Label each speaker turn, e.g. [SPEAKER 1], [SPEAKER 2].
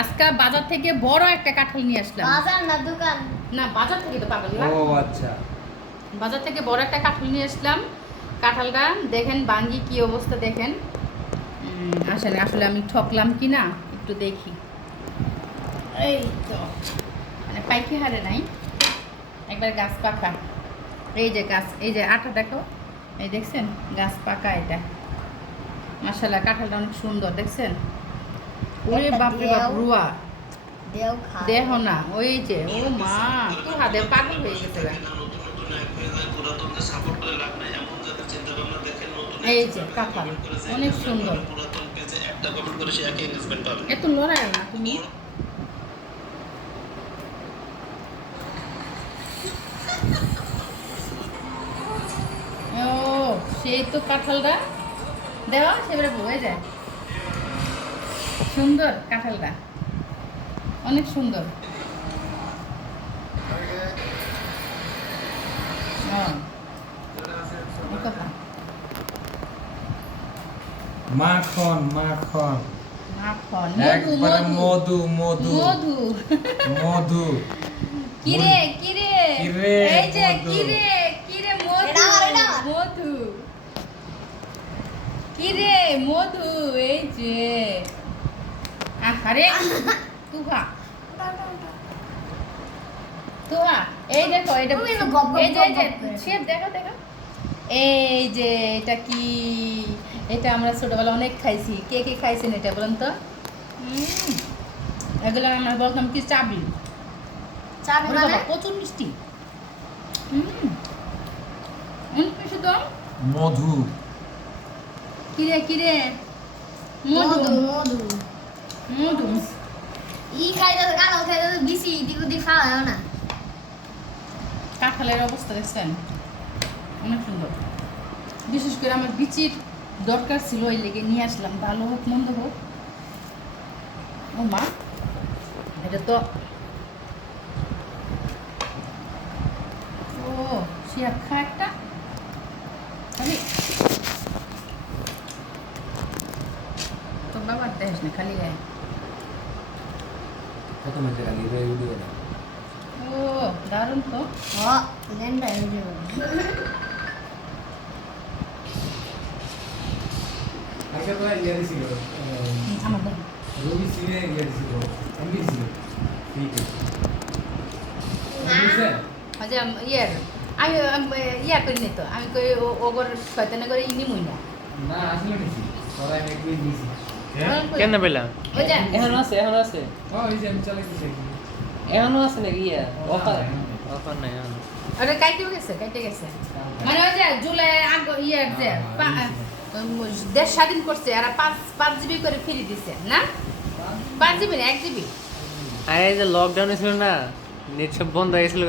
[SPEAKER 1] আজকে বাজার থেকে বড় একটা কাঁঠাল নিয়ে আসলাম।
[SPEAKER 2] বাজার না দোকান?
[SPEAKER 1] না বাজার থেকে তো পাগল না?
[SPEAKER 3] ও আচ্ছা।
[SPEAKER 1] বাজার থেকে বড় একটা কাঁঠাল নিয়ে আসলাম। কাঁঠালটা দেখেন বাঙ্গি কি অবস্থা দেখেন? আসলে আসলে আমি ঠকলাম কি না একটু দেখি। এই তো মানে পাইকি হারে নাই। একবার গাছ পাকা। এই যে গাছ এই যে আটা দেখো এই দেখছেন গাছ পাকা এটা। মাসাল্লাহ কাঁঠালটা অনেক সুন্দর দেখছেন? ওরে বাপরে বাপ রুয়া। দেহ না ওই যে ও মা তো হাতে পাগল হয়ে গেছে এই যে কাঁঠাল অনেক সুন্দর। এত লড়াই না তুমি? ও সেই তো কাঁঠালটা। দেওয়া সেবারে বয়ে যায়। সুন্দর কাঁঠালটা। অনেক সুন্দর। কথা।
[SPEAKER 3] মাখন মাখন।
[SPEAKER 1] মাখন মধু
[SPEAKER 3] একবারে
[SPEAKER 1] মধু।
[SPEAKER 3] মধু মধু।
[SPEAKER 1] মধু। কিরে কিরে?
[SPEAKER 3] কিরে,
[SPEAKER 1] এই যে
[SPEAKER 3] মধু।
[SPEAKER 1] কিরে কিরে মধু। মধু। কিরে মধু এই যে। আরে তুহা। তুহা এই দেখো এটা এই যে। শেপ দেখো দেখো। এই যে এটা কি? এটা আমরা ছোটবেলা অনেক খাইছি। কে কে খাইছেন এটা বলেন তো? এগুলো আমরা বলতাম কি চাবি
[SPEAKER 2] চাবি মানে?
[SPEAKER 1] প্রচুর মিষ্টি। হুম। মিষ্টি
[SPEAKER 3] মধু।
[SPEAKER 1] কিরে কিরে?
[SPEAKER 2] মধু
[SPEAKER 1] মধু।
[SPEAKER 2] মধু। ই খাইতে কালো খাইতে বিসি দিক দিক খাওয়া না।
[SPEAKER 1] কাঁঠালের অবস্থা দেখছেন? অনেক সুন্দর। বিশেষ করে আমার বিচির দরকার ছিল ওই লেগে নিয়ে আসলাম। ভালো হোক মন্দ হোক। ও মা এটা তো ও শিয়া খা একটা? খালি তো বাবার দেশ না খালি গায়ে
[SPEAKER 3] কত মিনিট আগে এই ভিডিও না
[SPEAKER 1] ও দারুণ তো
[SPEAKER 2] ও লেন্ডা এনে
[SPEAKER 3] আজকে তো ইয়ে দিছিল
[SPEAKER 1] আমার দেখো
[SPEAKER 3] রবি সিনে ইয়ে দিছিল আমি দিছিল ঠিক আছে
[SPEAKER 1] আচ্ছা ইয়ের আমি আম, ইয়া করি তো আমি কই ওগর শয়তানে করে ইনি মুই না
[SPEAKER 3] না আসলে নিছি আমি একদিন দিছি
[SPEAKER 4] কেন পেলাম
[SPEAKER 1] ওই
[SPEAKER 4] এখন আছে এখন আছে।
[SPEAKER 3] ও এই যে আমি চলে গেছি
[SPEAKER 4] এখনও আছে নাকি? ইয়া অফার? নাই। এখন।
[SPEAKER 1] ওটা কাইতে গেছে কাইতে গেছে। মানে ওই যে জুলাই আগ ইয়ের যে দেশ স্বাধীন করছে আর পাঁচ পাঁচ জিবি করে ফ্রি দিছে না? পাঁচ জিবি? না এক জিবি?
[SPEAKER 4] আর এই যে লকডাউন ছিল না নেট সব বন্ধ হয়ে গেছিল।